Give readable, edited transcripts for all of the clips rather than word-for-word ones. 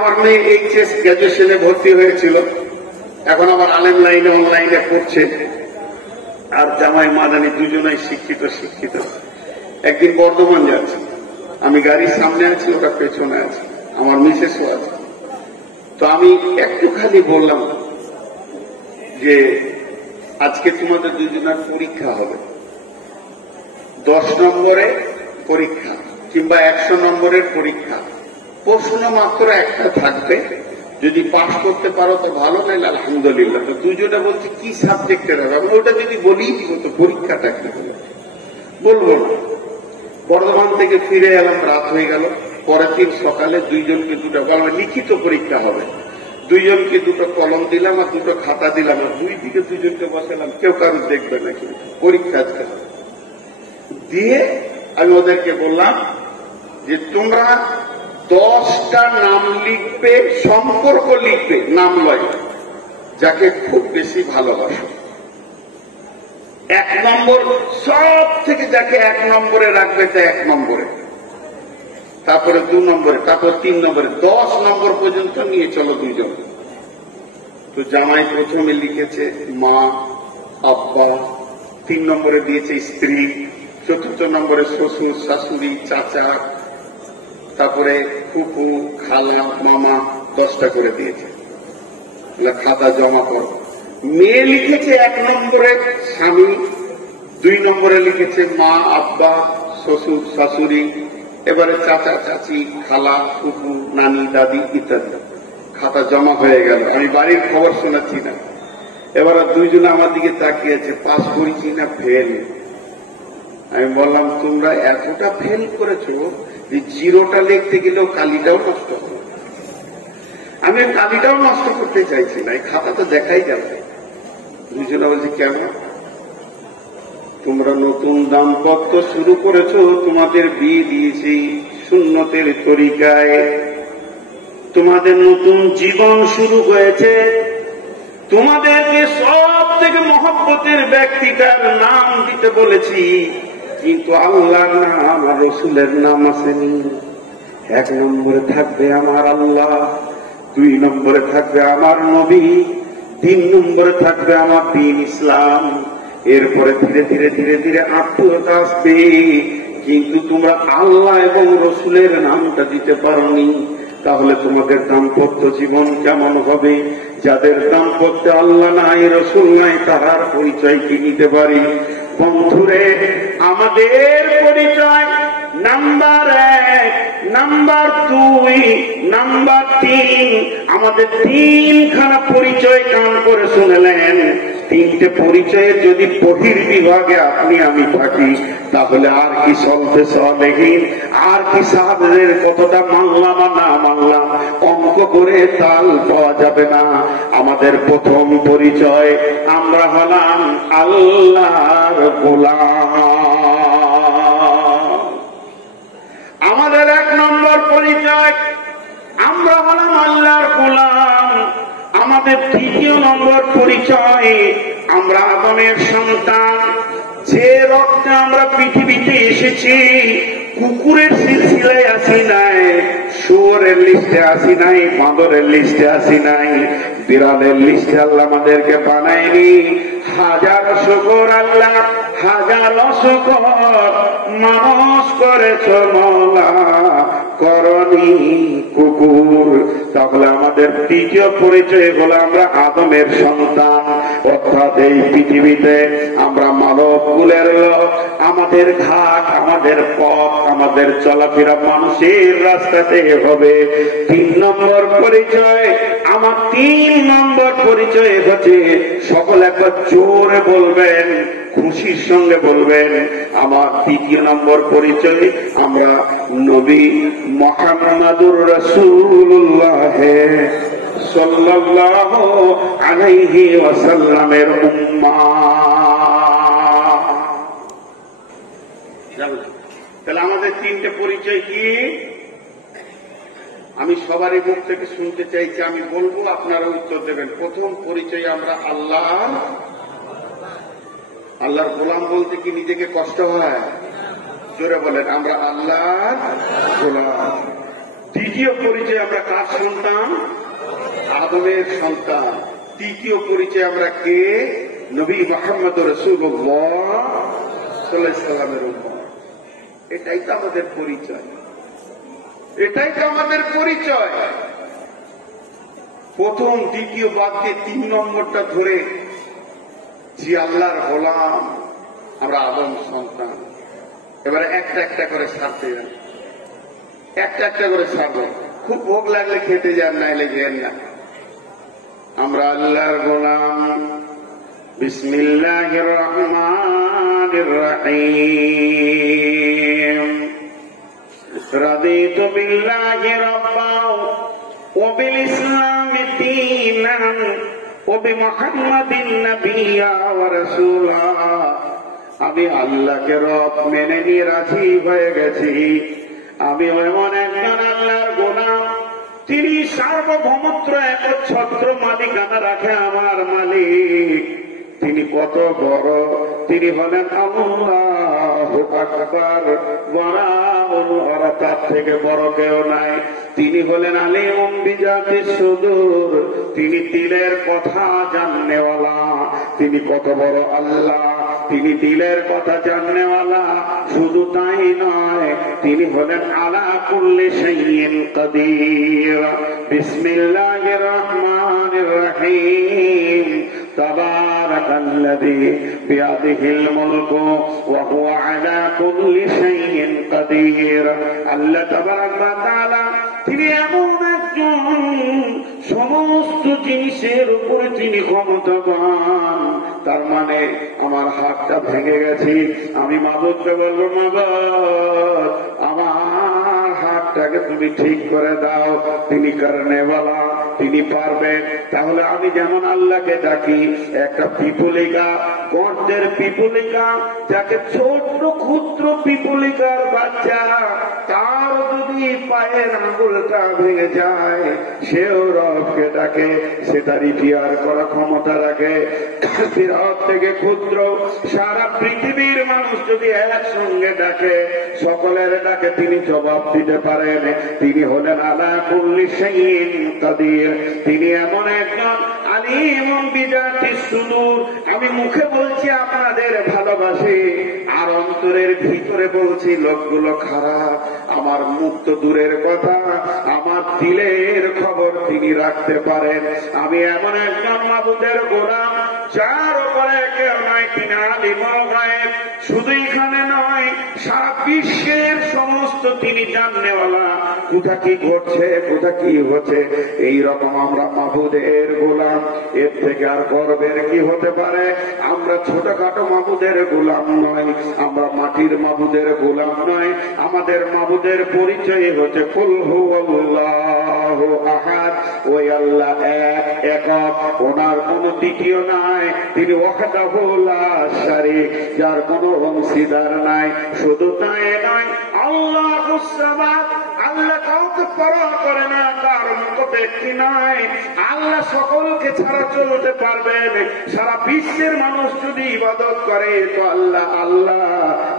আমার মেয়ে এইচএস গ্রাজুয়েশনে ভর্তি হয়েছিল, এখন আমার আলেম লাইনে অনলাইনে পড়ছে, আর জামাই মাদানি দুজনেই শিক্ষিত। একদিন বর্ধমান যাচ্ছে, আমি গাড়ির সামনে আছি, ওটা পেছনে আছে, আমার মিসেসও আছে। তো আমি একটু খালি বললাম যে আজকে তোমাদের দুজনের পরীক্ষা হবে, 10 নম্বরে পরীক্ষা কিংবা 100 নম্বরের পরীক্ষা, প্রশ্ন মাত্র একটা থাকবে, যদি পাস করতে পারো তো ভালো, নাইলে আলহামদুলিল্লাহ। তো দুজনে বলছে কি সাবজেক্টের হবে, আমি ওটা যদি বলি দিব তো পরীক্ষাটা কি হবে, বলবো না। বর্ধমান থেকে ফিরে এলাম, রাত হয়ে গেল। পরের দিন সকালে দুইজনকে দুটো লিখিত পরীক্ষা হবে, দুইজনকে দুটো কলম দিলাম আর দুটো খাতা দিলাম, আর দুই দিকে দুইজনকে বসালাম, কেউ কারো দেখবে নাকি, পরীক্ষা আজকে দিয়ে আমি ওদেরকে বললাম যে তোমরা 10টা নাম লিখবে, সম্পর্ক লিখবে, নাম লয়, যাকে খুব বেশি ভালোবাসো। 1 নম্বর সব থেকে যাকে 1 নম্বরে রাখবে তা 1 নম্বরে, তারপরে 2 নম্বরে, তারপর 3 নম্বরে, 10 নম্বর পর্যন্ত নিয়ে চলো দুইজন। তো জামাই প্রথমে লিখেছে মা, আব্বা, 3 নম্বরে দিয়েছে স্ত্রী, 4র্থ নম্বরে শ্বশুর, শাশুড়ি, চাচা, তারপরে ফুফু, খালা, মামা, 10টা করে দিয়েছে। খাতা জমা করো। মেয়ে লিখেছে 1 নম্বরে স্বামী, 2 নম্বরে লিখেছে মা, আব্বা, শ্বশুর, শাশুড়ি, এবারে চাচা, চাচি, খালা, ফুফু, নানি, দাদি ইত্যাদি। খাতা জমা হয়ে গেল, আমি বাড়ির খবর শোনাচ্ছি না। এবারে দুইজনে আমার দিকে তাকিয়েছে, পাস করেছি না ফেল। আমি বললাম তোমরা এতটা ফেল করেছো যে 0টা লিখতে গেলেও কালিটাও নষ্ট হবে। আমি কালিটাও নষ্ট করতে চাইছি না, এই খাতা তো দেখাই যাবে। দুজনে বলছি কেন? তোমরা নতুন দাম্পত্য শুরু করেছো, তোমাদের বিয়ে দিয়েছি সুন্নতের তরিকায়, তোমাদের নতুন জীবন শুরু হয়েছে, তোমাদেরকে সব থেকে মহব্বতের ব্যক্তিটার নাম দিতে বলেছি, কিন্তু আল্লাহর নাম আর রসুলের নাম আসেনি। 1 নম্বরে থাকবে আমার আল্লাহ, 2 নম্বরে থাকবে আমার নবী, 3 নম্বরে থাকবে আমার দ্বীন ইসলাম। এরপরে ধীরে ধীরে ধীরে ধীরে আত্মীয়তা আসবে, কিন্তু তোমরা আল্লাহ এবং রসুলের নামটা দিতে পারোনি। তাহলে তোমাদের দাম্পত্য জীবন কেমন হবে? যাদের দাম্পত্য আল্লাহ নাই, রসুল নাই, তাহার পরিচয় কি নিতে পারি? বন্ধুরে, আমাদের পরিচয় নাম্বার 1, নাম্বার 2, নাম্বার 3, আমাদের 3খানা পরিচয় কান করে শুনলেন। 3টে পরিচয়ের যদি বহির্বিভাগে আপনি আমি থাকি, তাহলে আর কি সলফে সলেহীন, আর কি সাহাবের কতটা মানলাম আর না মানলাম, অঙ্ক করে তাল পাওয়া যাবে না। আমাদের প্রথম পরিচয়, আমরা হলাম আল্লাহর গোলাম। আমাদের 1 নম্বর পরিচয়, আমরা হলাম আল্লাহর গোলাম। আমাদের 2য় নম্বর পরিচয়, আমরা আদমের সন্তান। যে রক্তে আমরা পৃথিবীতে এসেছি, কুকুরের সিলসিলায় আসি নাই, শুয়োরের লিস্টে আসি নাই, বাঁদরের লিস্টে আসি নাই, বিড়ালের লিস্টে আল্লাহ আমাদেরকে বানায়নি। হাজার শুকর আল্লাহ, হাজার শুকর, মানুষ করেছ মওলা, করনি কুকুর। তাহলে আমাদের 3য় পরিচয় হলো আমরা আদমের সন্তান, অর্থাৎ এই পৃথিবীতে আমরা মানব কুলের লোক। আমাদের ঘাট, আমাদের পথ, আমাদের চলাফেরা মানুষের রাস্তাতে হবে। 3 নম্বর পরিচয়, আমার 3 নম্বর পরিচয় হচ্ছে, সকল একবার জোরে বলবেন, খুশির সঙ্গে বলবেন, আমার 3য় নম্বর পরিচয়, আমরা নবী মুহাম্মাদুর রাসূলুল্লাহ সাল্লাল্লাহু আলাইহি ওয়াসাল্লামের উম্মাহ। তাহলে আমাদের 3টে পরিচয় কি? আমি সবারই মুখ থেকে শুনতে চাইছি, আমি বলবো, আপনারা উত্তর দেবেন। প্রথম পরিচয়, আমরা আল্লাহর গোলাম। বলতে কি নিজেকে কষ্ট হয়? জোরে বলেন, আমরা আল্লাহর গোলাম। দ্বিতীয় পরিচয় আমরা কার সন্তান? আদমের সন্তান। তৃতীয় পরিচয় আমরা কে? নবী মুহাম্মদ রাসূলুল্লাহ সাল্লাল্লাহু আলাইহি সাল্লামের উম্মত। এটাই তো আমাদের পরিচয়, এটাই তো আমাদের পরিচয়। প্রথম দ্বিতীয় বাদ দিয়ে 3 নম্বরটা ধরে যে আল্লাহর গোলাম, আমরা আদম সন্তান। এবারে একটা একটা করে ছাড়তে যান, একটা একটা করে ছাড়বো। খুব ভোগ লাগলে খেতে যান, নাইলে যেন না। আমরা আল্লাহর গোলাম। বিসমিল্লাহির রহমানির রহিম। রাদিতু বিল্লাহি রাব্বাও ওয়া বিল ইসলামি দীনান ওয়া বিমুহাম্মাদিন নাবিয়্যা ওয়া রাসূলা। আমি আল্লাহকে রব মেনে নিয়ে রাজি হয়ে গেছি। আমি এমন একজন আল্লাহর গোলাম, তিনি সার্বভৌমত্ব একচ্ছত্র মালিকানা রাখে আমার মালিক। তিনি কত বড়, তিনি হলেন আল্লাহু আকবার। তার থেকে বড় কেউ নাই। তিনি হলেন আলিমুম বিজাতিস সুদূর, তিনি দিলের কথা জাননেওয়ালা। তিনি কত বড় আল্লাহ, তিনি দিলের কথা জাননেওয়ালা। শুধু তাই নয়, তিনি হলেন আলা কুল্লি শাইইন কাদির। বিসমিল্লাহির রহমানির রহিম। তাবারাকাল্লাযী বিয়াদিহিল মুলকু ওয়া হুয়া আলা কুল্লি শাইইন কাদির। আল্লাহ তাবারাক ওয়া তাআলা তিনি এমন একজন, সমস্ত জিনিসের উপরে তিনি ক্ষমতাবান। তার মানে আমার হাতটা ভেঙে গেছে, আমি মাবুদকে বলবো, মাবুদ আমার হাতটাকে তুমি ঠিক করে দাও। তিনি করনেওয়ালা, তিনি পারবেন। তাহলে আমি যেমন আল্লাহকে ডাকি, একটা পিপুলিকা, গর্তের পিপুলিকা, যাকে ছোট্ট ক্ষুদ্র পিপুলিকার বাচ্চা, তার যদি পায়ের আঙুলটা ভেঙে যায়, সেও রবকে ডাকে, সেটা রিপেয়ার করা ক্ষমতা রাখে। বিরাট থেকে ক্ষুদ্র সারা পৃথিবীর মানুষ যদি একসঙ্গে ডাকে, সকলের ডাকে তিনি জবাব দিতে পারেন। তিনি হলেন আলা কুল্লি শাইইন কাদির। তিনি এমন একজন আলিমুম বিজাতিস সুদূর। আমি মুখে বলছি আপনাদের ভালোবাসি, আর অন্তরের ভিতরে বলছি লোকগুলো খারাপ। আমার মুখ তো দূরের কথা, আমার দিলের খবর তিনি রাখতে পারেন। আমি এমন একজন মাবুদের গোলাম, যার উপরে কেউ নয়, তিনি আলিমুল গায়েব। শুধু এখানে নয়, সারা বিশ্বের সমস্ত তিনি জাননেওয়ালা। কোথা কি ঘটছে, কোথা কি হচ্ছে, এইরকম আমরা মাবুদের গোলাম। এর থেকে আর গর্বের কি হতে পারে? আমরা ছোটখাটো মাবুদের গোলাম নয়, আমরা মাটির মাবুদের গোলাম নয়। আমাদের মাবুদের পরিচয় হচ্ছে কুল হুয়াল্লাহু আহাদ। ওই আল্লাহ এক, একক, ওনার কোন দ্বিতীয় নাই। তিনি ওয়াহদাহু লা শারীক, যার কোন অংশীদার নাই। শুধু তাই নয়, আল্লাহুস সামাদ, আল্লাহ কাউকে পরোয়া করে না, তার মুখোপেক্ষী নয়। আল্লাহ সকলকে ছাড়া চলতে পারবেন। সারা বিশ্বের মানুষ যদি ইবাদত করে তো আল্লাহ আল্লাহ।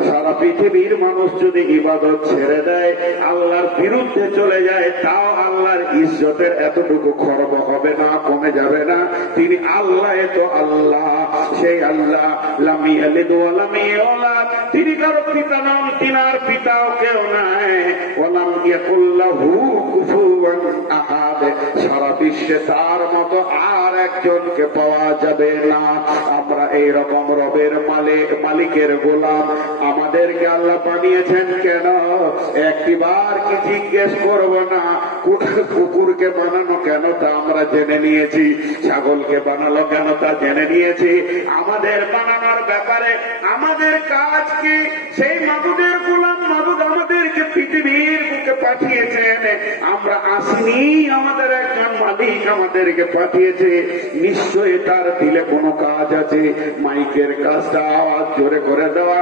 সারা পৃথিবীর মানুষ যদি ইবাদত ছেড়ে দেয়, আল্লাহর বিরুদ্ধে চলে যায়, তাও আল্লাহর ইজ্জতের এতটুকু খর্ব হবে না, কমে যাবে না। তিনি আল্লাহ, তো আল্লাহ। সেই আল্লাহ লাম ইয়ালিদ ওয়া লাম ইউলাদ, তিনি কারো পিতা নন, তিনার পিতাও কেউ নাই। ওয়া লাম ইয়াকুল লাহু কুফুওয়ান আহাদ, সারা বিশ্বে তার মতো আর একজনকে পাওয়া যাবে না। আমরা এইরকম রবের মালিকের গোলাম। আমাদেরকে আল্লাহ বানিয়েছেন কেন? একটিবার কি জিজ্ঞেস করব না? কুকুরকে বানানো কেন তা আমরা জেনে নিয়েছি, ছাগলকে বানালো কেন তা জেনে নিয়েছি। আমাদের বানানোর ব্যাপারে আমাদের কাজ কি? সেই মাবুদের গোলাম, মাবুদ আমাদেরকে পৃথিবীর বুকে পাঠিয়েছেন। আমরা আসিনি, আমাদের একজন মালিক আমাদেরকে পাঠিয়েছে। নিশ্চয়ই তার দিলে কোনো কাজ আছে। মাইকের কাজটা আওয়াজ জোরে করে দেওয়া,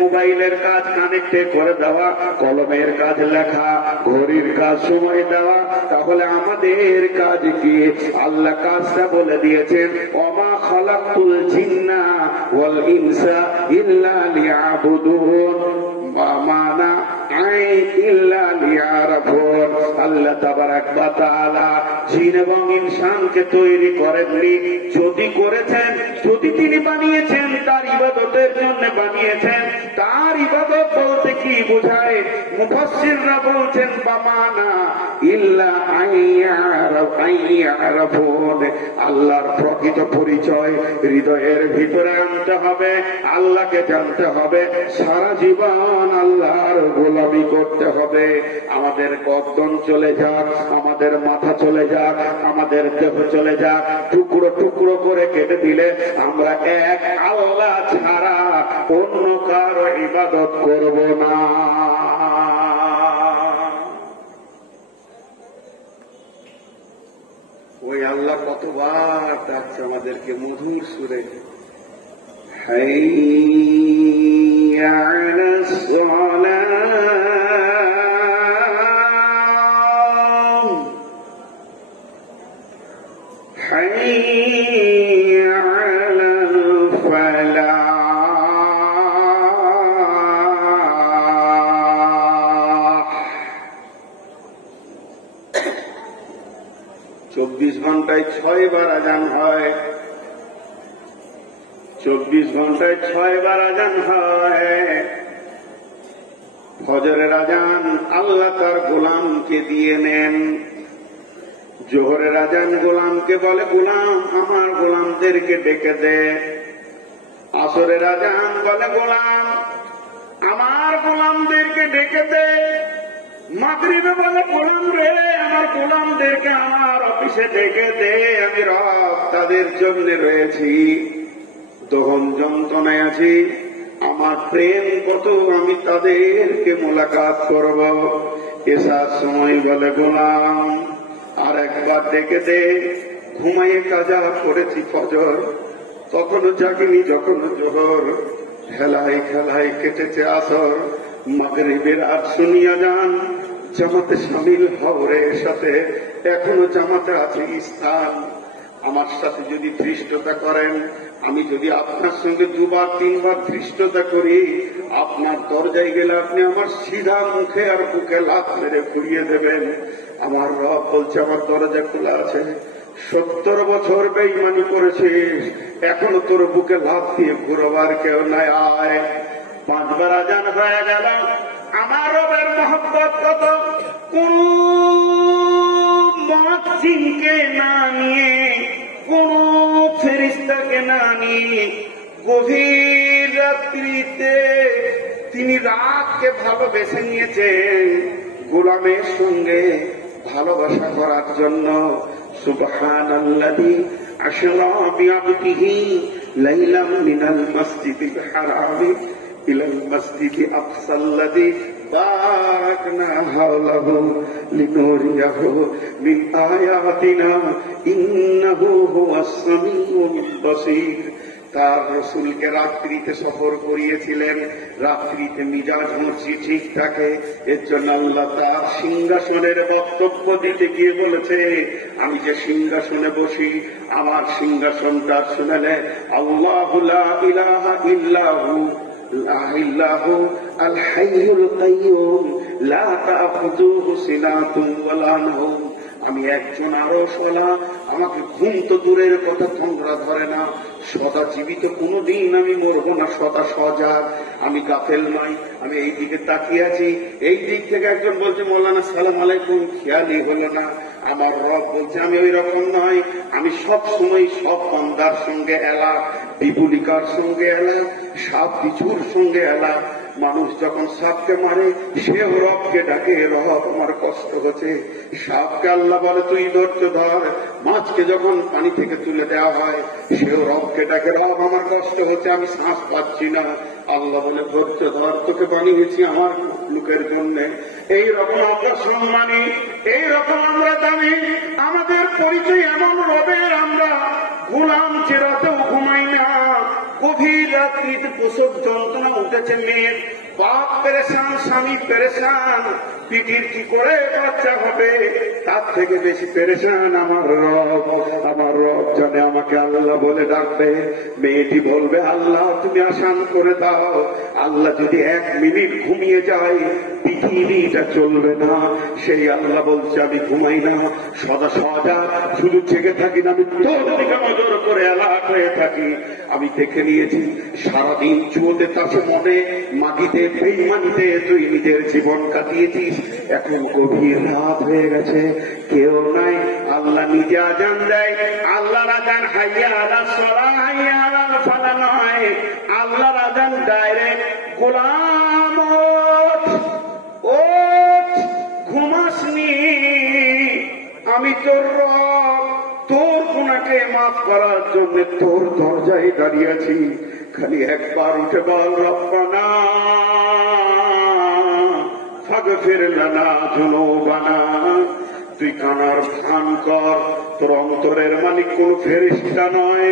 মোবাইলের কাজ কানেক্টে করে দেওয়া, কলমের কাজ লেখা, ঘড়ির কাজ সময় দেওয়া। তাহলে আমাদের কাজ কি? আল্লাহ কাজটা বলে দিয়েছেন, ওমা খালাকতুল জিন্না ওয়াল ইনসা ইল্লা লিয়াবুদুন ওয়া মা ইল্লা লিয়ারাফুন। আল্লাহ তাবারাক ওয়া তাআলা জিন এবং ইনসানকে তৈরি করেননি। যদি করেছেন, যদি তিনি বানিয়েছেন, তার ইবাদতের জন্য বানিয়েছেন। তার ইবাদত বলতে কি বোঝায়? মুফাসসিররা বলছেন বামানা ইল্লা আইয়ারাফুন, আল্লাহর প্রকৃত পরিচয় হৃদয়ের ভিতরে আনতে হবে, আল্লাহকে জানতে হবে, সারা জীবন আল্লাহর গোলামি করতে হবে। আমাদের গর্দন চলে যাক, আমাদের মাথা চলে যাক, আমাদের দেহ চলে যাক, টুকরো টুকরো করে কেটে দিলে আমরা এক আল্লাহ ছাড়া অন্য কারো ইবাদত করব না। ওই আল্লাহ কতবার ডাকছে আমাদেরকে মধুর সুরে, হাইয়া আলাস সালাহ, হাইয়া আলাল ফালাহ। 24 ঘন্টায় 6 বার আজান হয়, 24 ঘন্টায় 6 বার আজান হয়। ফজরের আজান আল্লাহ তার গোলামকে দিয়ে নেন, জোহরের আজান গোলামকে বলে গোলাম আমার গোলামদেরকে ডেকে দে, আসরের আজান বলে গোলাম আমার গোলামদেরকে ডেকে দে, মাগরিবে বলে গোলাম রে আমার গোলামদেরকে আমার অফিসে ডেকে দে, আমি রব তাদের জন্য রয়েছি, দহন যন্ত্রণায় আছি, আমার প্রেম কত আমি তাদেরকে মোলাকাত করব। এসার সময় বলে গোলাম আর একবার ডেকে দে, ঘুমাইয়ে কাজা করেছি ফজর, তখনও জাগিনি যখনও জোহর, খেলায় খেলায় কেটেছে আসর, মাগরিবের আর শুনিয়া যান, জামাতে শামিল হওয়ার সাথে এখনো জামাতে আছে স্থান। আমার সাথে যদি ধৃষ্টতা করেন, আমি যদি আপনার সঙ্গে 2 বার 3 বার ধৃষ্টতা করি, আপনার দরজায় গেলে আপনি আমার সিধা মুখে আর বুকে লাথ মেরে ঘুরিয়ে দেবেন। আমার রব বলছে আমার দরজা খোলা আছে, 70 বছর বেঈমানি করেছিস, এখনো তোর বুকে লাথ দিয়ে ঘুরবার কেউ নাই, আয়। 5 বার আজান হয়ে গেল, আমার রবের মহব্বত কত, কোন মুয়াজ্জিনকে না নিয়ে, কোন ফেরেশতাকে না নিয়ে, গভীর রাত্রিতে তিনি রাতকে ভালোবেসে নিয়েছেন গোলামের সঙ্গে ভালোবাসা করার জন্য। সুবহানাল্লাযী আশরা বিআবদিহি লাইলাম মিনাল মাসজিদিল হারামি ইলাল মাসজিদি আকসাল্লাযী বারাকনা হাওলাহু লিনুরিয়াহু মিন আয়াতিনা ইন্নাহু হুয়াস সামিউল বাসীর। তার রসুলকে রাত্রিতে সফর করিয়েছিলেন, রাত্রিতে মিজাজ মর্জি ঠিক থাকে, এর জন্য আল্লাহ তার সিংহাসনের বক্তব্য দিতে গিয়ে বলেছে আমি যে সিংহাসনে বসি আমার সিংহাসনটা শুনেলে আল্লাহু লা ইলাহা ইল্লাহু লা ইল্লাহু আল হাইয়ুল কাইয়্যুম লা তাখুযুহু সিনাতুন ওয়ালা নাওম। আমি একজন আরশওয়ালা, আমাকে ঘুম তো দূরের কথা তন্দ্রা ধরে না, সদা জীবিত, কোনদিন আমি মরবো না, সদা সজাগ, আমি গাফেল নই, আমি এই দিকে তাকিয়ে আছি। এই দিক থেকে একজন বলছে মৌলানা সালাম আলাইকুম, খেয়ালই হলো না। আমার রব বলছে আমি ওই রকম নয়, আমি সব সময় সব বান্দার সঙ্গে এলা, বিপুলিকার সঙ্গে এলা, সাপ বিছুর সঙ্গে এলা। মানুষ যখন সাপকে মারে সেও রবকে ডাকে, রব আমার কষ্ট হচ্ছে। সাপকে আল্লাহ বলে তুই ধৈর্য ধর। মাছকে যখন পানি থেকে তুলে দেওয়া হয় সেও রবকে ডাকে, রব আমার কষ্ট হচ্ছে, আমি শ্বাস পাচ্ছি না। আল্লাহ বলে ধৈর্য ধর, তোকে বানিয়েছি আমার লোকের জন্য। এইরকম আমরা সম্মানী, এইরকম আমরা দামি, আমাদের পরিচয় এমন রবের, আমরা গোলাম চেরাতেও ঘুমাই না। গভীর রাত্রিতে প্রসব যন্ত্রণা উঠেছে মেয়ের, বাপ পেরেশান, স্বামী পেরেশান, পিঠির কি করে বাচ্চা হবে, তার থেকে বেশি পেরেশান আমার রব। আমার রব জানে আমাকে আল্লাহ বলে ডাকবে। মেয়েটি বলবে, আল্লাহ তুমি আসান করে দাও। আল্লাহ যদি 1 মিনিট ঘুমিয়ে যায় পৃথিবীটা চলবে না। সেই আল্লাহ বলছে, আমি ঘুমাই না, সদা সদা শুধু জেগে থাকি না, আমি তোর দিকে নজর করে অ্যালার্ট হয়ে থাকি। আমি দেখে নিয়েছি সারাদিন চুয়োতে তাছে মনে মাগিতে বেইমানিতে তুই নিজের জীবন কাটিয়েছিস। এখন গভীর রাত হয়ে গেছে, কেউ নাই। আল্লাহ নিজে আজান দেয়। আল্লাহর আজান হাইয়া আলা সালাহ হাইয়া আলাল ফালাহ নয়, আল্লাহর আজান ডাইরেক্ট গোলাম ওঠ, ঘুমাসনি, আমি তোর রব, তোর গুনাহকে মাফ করার জন্য তোর দরজায় দাঁড়িয়ে আছি। খালি একবার উঠে বল, রব্বানা ফাগফির লানা যুনুবানা। তুই কানার ভান কর, তোর অন্তরের মালিক কোন ফেরেশতা নয়,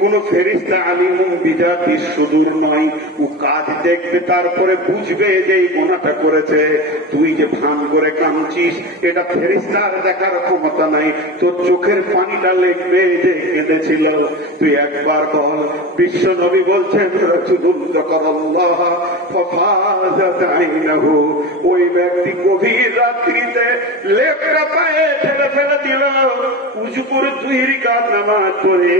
কোন ফেরেশতা আলিমুম বিদাতি সুদূর নয়। ও কাজ দেখবে, তারপরে বুঝবে যে এই গুনাহটা করেছে। তুই যে ভান করে কাঁদছিস, এটা ফেরেশতার দেখার ক্ষমতা নাই। তোর চোখের পানিটা লিখবে যে কেঁদেছিল। তুই একবার বল, বিশ্ব নবী বলছেন, রাসূলুল্লাহ যাকারাল্লাহ ফাফাজাত আইনাহু। ওই ব্যক্তি গভীর রাত্রিতে লেপটা পায়ে ফেলে ফেলে দিল, উজু করে 2 রাকাত নামাজ পড়ে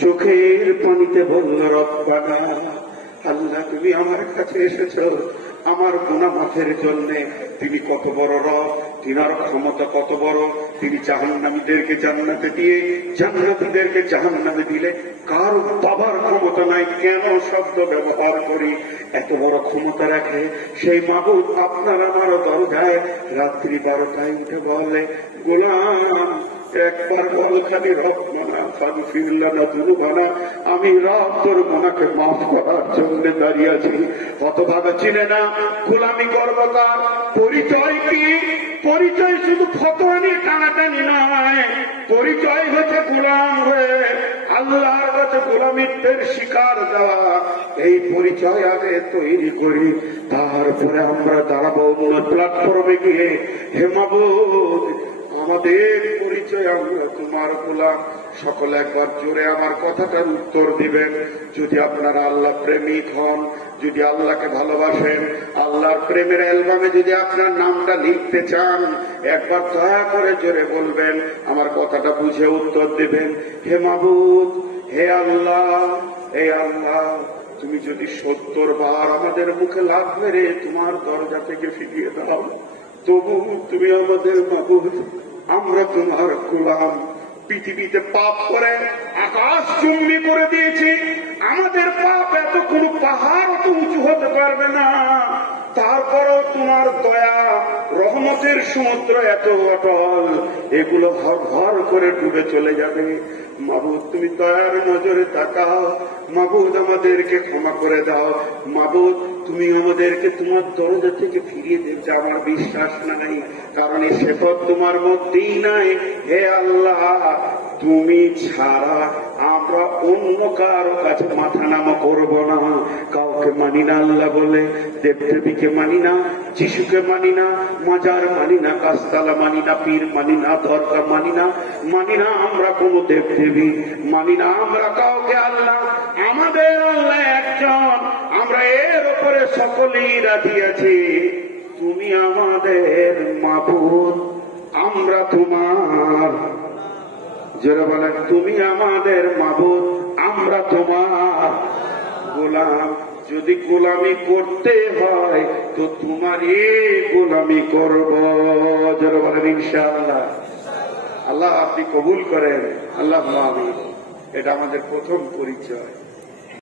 চোখের পানিতে বলল, রব্বানা, আল্লাহ তুমি আমার কাছে এসেছো আমার গুনাহ মাফের জন্য। তিনি কত বড় রব, তিনার ক্ষমতা কত বড়। তিনি জাহান্নামীদেরকে জান্নাতে দিয়ে জান্নাতীদেরকে জাহান্নামে দিলে কার বাবার ক্ষমতা নাই। কেন শব্দ ব্যবহার করি? এত বড় ক্ষমতা রাখে সেই মাবুদ আপনার আমার দরজায় রাত্রি 12টায় উঠে বলে, গোলাম একবার বল খালি, রব্বানা ফাগফির লানা যুনুবানা, আমি রব তোর গুনাহকে মাফ করার জন্য দাঁড়িয়ে আছি। হতভাগা চিনে না গোলামি করব কার, পরিচয় কি? পরিচয় শুধু ফতোয়া নিয়ে টানাটানি নয়, পরিচয় হচ্ছে গোলাম হয়ে আল্লাহর কাছে গোলামিত্বের শিকার দেওয়া। এই পরিচয় আগে তৈরি করি, তারপরে আমরা দাঁড়াবো অন্য প্ল্যাটফর্মে গিয়ে, হে মাবুদ আমাদের পরিচয় আমরা তোমার গোলাম। সকলে একবার জোরে আমার কথাটার উত্তর দিবেন। যদি আপনারা আল্লাহ প্রেমিক হন, যদি আল্লাহকে ভালোবাসেন, আল্লাহর প্রেমের অ্যালবামে যদি আপনার নামটা লিখতে চান, একবার দয়া করে জোরে বলবেন, আমার কথাটা বুঝে উত্তর দিবেন, হে মাবুদ, হে আল্লাহ, হে আল্লাহ, তুমি যদি 70 বার আমাদের মুখে লাথ মেরে তোমার দরজা থেকে ফিরিয়ে দাও, তবু তুমি আমাদের মাবুদ, আমরা তোমার গোলাম। পৃথিবীতে পাপ করে আকাশ চুম্বি করে দিয়েছি, আমাদের পাপ এত কোন পাহাড় তো উঁচু হতে পারবে না। তারপরও তোমার দয়া রহমতের সমুদ্র এত অটল, এগুলো ভর করে ডুবে চলে যাবে। মাবুদ তুমি দয়ার নজরে তাকাও, মাবুদ আমাদেরকে ক্ষমা করে দাও। মাবুদ তুমি আমাদেরকে তোমার দরজা থেকে ফিরিয়ে দিতে আমার বিশ্বাস নাই, কারণ এই সেপথ তোমার মধ্যেই নাই। হে আল্লাহ, তুমি ছাড়া আমরা অন্য কারো কাছে মাথা নামা করব না, কাউকে মানি না। আল্লাহ বলে, দেবদেবীকে মানি না, যিশুকে মানি না, মাজার মানি না, কাস্তালা মানি না, পীর মানি না, দরগা মানি না, মানি না আমরা কোন দেবদেবী, মানি না আমরা কাউকে। আল্লাহ আমাদের আল্লাহ একজন, আমরা এর উপরে সকলেই রাজি আছি। তুমি আমাদের মাবুদ, আমরা তোমার। যারা বলেন তুমি আমাদের মাবুদ, আমরা তোমার গোলাম। যদি গোলামি করতে হয় তো তোমারই গোলামি করব। যারা বলেন ইনশাআল্লাহ। আল্লাহ আপনি কবুল করেন, আল্লাহ আমিন। এটা আমাদের প্রথম পরিচয়।